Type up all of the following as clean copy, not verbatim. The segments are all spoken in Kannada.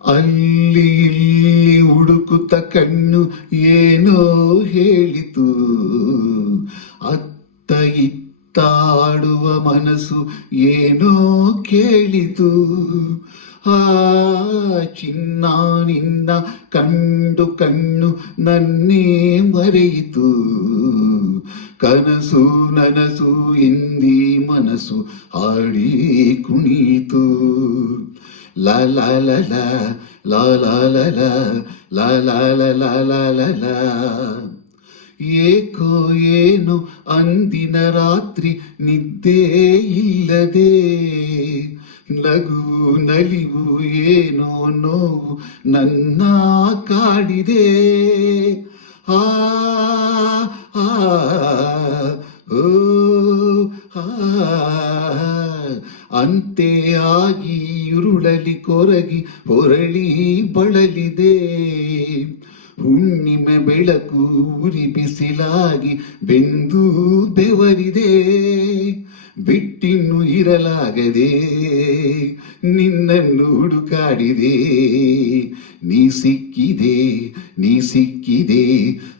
ಅಲ್ಲಿ ಇಲ್ಲಿ ಹುಡುಕುತ್ತ ಕಣ್ಣು ಏನೋ ಹೇಳಿತು, ಅತ್ತ ಇತ್ತಾಡುವ ಮನಸ್ಸು ಏನೋ ಕೇಳಿತು. ಆ ಚಿನ್ನ ನಿನ್ನ ಕಂಡು ಕಣ್ಣು ನನ್ನೇ ಮರೆಯಿತು, ಕನಸು ನನಸು ಇಂದಿ ಮನಸ್ಸು ಹಾಡಿ ಕುಣಿತು. ಲಾ ಲಾ ಲಾ ಲಾ ಲಾ ಲಾ ಲಾ ಲಾ ಲಾ ಲಾ ಲಾ ಲಾ ಲಾ ಲಾ. ಏಕೋ ಏನು ಅಂದಿನ ರಾತ್ರಿ ನಿದ್ದೆ ಇಲ್ಲದೆ, ನಗು ನಲಿವು ಏನೋ ನೋವು ನನ್ನ ಕಾಡಿದೆ. ಆ ಓ ಅಂತೆ ಆಗಿ ಉರುಳಲಿ ಕೊರಗಿ ಹೊರಳಿ ಬಳಲಿದೆ. ಹುಣ್ಣಿಮೆ ಬೆಳಕು ಉರಿ ಬಿಸಿಲಾಗಿ ಬೆಂದು ಬೆವರಿದೆ. ಬಿಟ್ಟಿನ್ನು ಇರಲಾಗದೆ ನಿನ್ನನ್ನು ಹುಡುಕಾಡಿದೆ. ನೀ ಸಿಕ್ಕಿದೆ ನೀ ಸಿಕ್ಕಿದೆ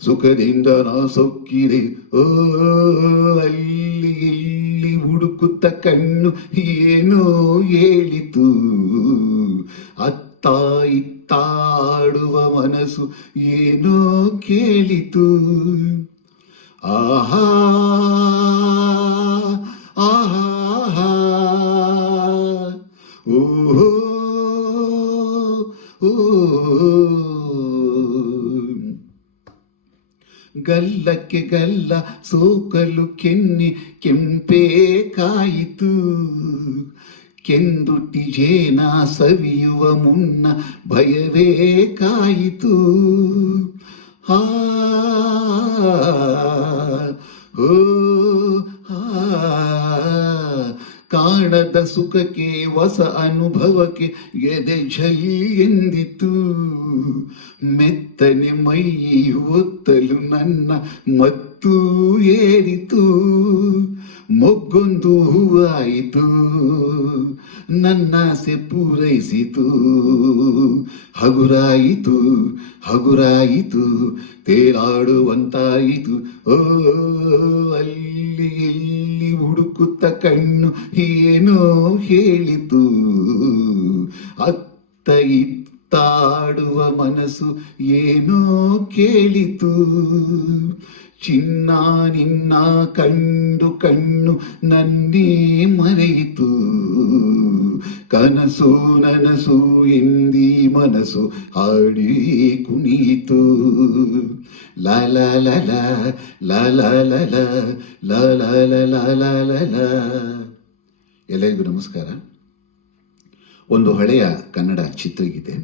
ಸುಖದಿಂದ ನಾ ಸೊಕ್ಕಿದೆ. ಓ ಅಲ್ಲಿ ಇಲ್ಲಿ ಹುಡುಕುತ್ತ ಕಣ್ಣು ಏನೋ ಹೇಳಿತು, ಅತ್ತ ಇತ್ತಾಡುವ ಮನಸ್ಸು ಏನೋ ಕೇಳಿತು. ಆಹಾ ಆಹಾ ಓಹೋ ಓ. ಗಲ್ಲಕ್ಕೆ ಗಲ್ಲ ಸೋಕಲು ಕೆನ್ನೆ ಕೆಂಪೇ ಕಾಯಿತು, ಕೆಂದುಟಿ ಜೇನ ಸವಿಯುವ ಮುನ್ನ ಭಯವೇ ಕಾಯಿತು. ಆ ಓ ಕಾಣದ ಸುಖಕ್ಕೆ ಹೊಸ ಅನುಭವಕ್ಕೆ ಎದೆ ಝಲಿ ಎಂದಿತು. ಮೆತ್ತನೆ ಮೈ ಒತ್ತಲು ನನ್ನ ಮತ್ತು ಏರಿತು. ಮೊಗ್ಗೊಂದು ಹೂವಾಯಿತು, ನನ್ನಾಸೆ ಪೂರೈಸಿತು. ಹಗುರಾಯಿತು ಹಗುರಾಯಿತು ತೇಲಾಡುವಂತಾಯಿತು. ಓ ಅಲ್ಲಿ ಇಲ್ಲಿ ಹುಡುಕುತ್ತ ಕಣ್ಣು ಏನೋ ಹೇಳಿತು, ಅತ್ತ ಇತ್ತಾಡುವ ಮನಸ್ಸು ಏನೋ ಕೇಳಿತು. ಚಿನ್ನ ನಿನ್ನ ಕಂಡು ಕಣ್ಣು ನನ್ನೇ ಮರೆಯಿತು, ಕನಸು ನನಸು ಎಂದಿ ಮನಸ್ಸು ಹಾಡಿ ಕುಣಿಯಿತು. ಲಾ ಲಾ ಲಾ ಲಾ ಲಾ ಲಾ ಲಾ ಲಾ ಲಾ ಲಾ ಲಾ ಲಾ ಲಾ ಲಾ. ಎಲ್ಲರಿಗೂ ನಮಸ್ಕಾರ. ಒಂದು ಹಳೆಯ ಕನ್ನಡ ಚಿತ್ರಗೀತೆ,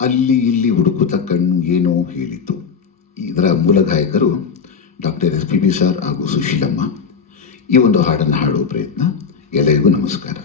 ಅಲ್ಲಿ ಇಲ್ಲಿ ಹುಡುಕುತ್ತ ಕಣ್ಣು ಏನೋ ಹೇಳಿತು. ಇದರ ಮೂಲ ಗಾಯಕರು doctor S P B sir ಹಾಗೂ ಸುಶೀಲಮ್ಮ. ಈ ಒಂದು ಹಾಡನ್ನು ಹಾಡುವ ಪ್ರಯತ್ನ. ಎಲ್ಲರಿಗೂ ನಮಸ್ಕಾರ.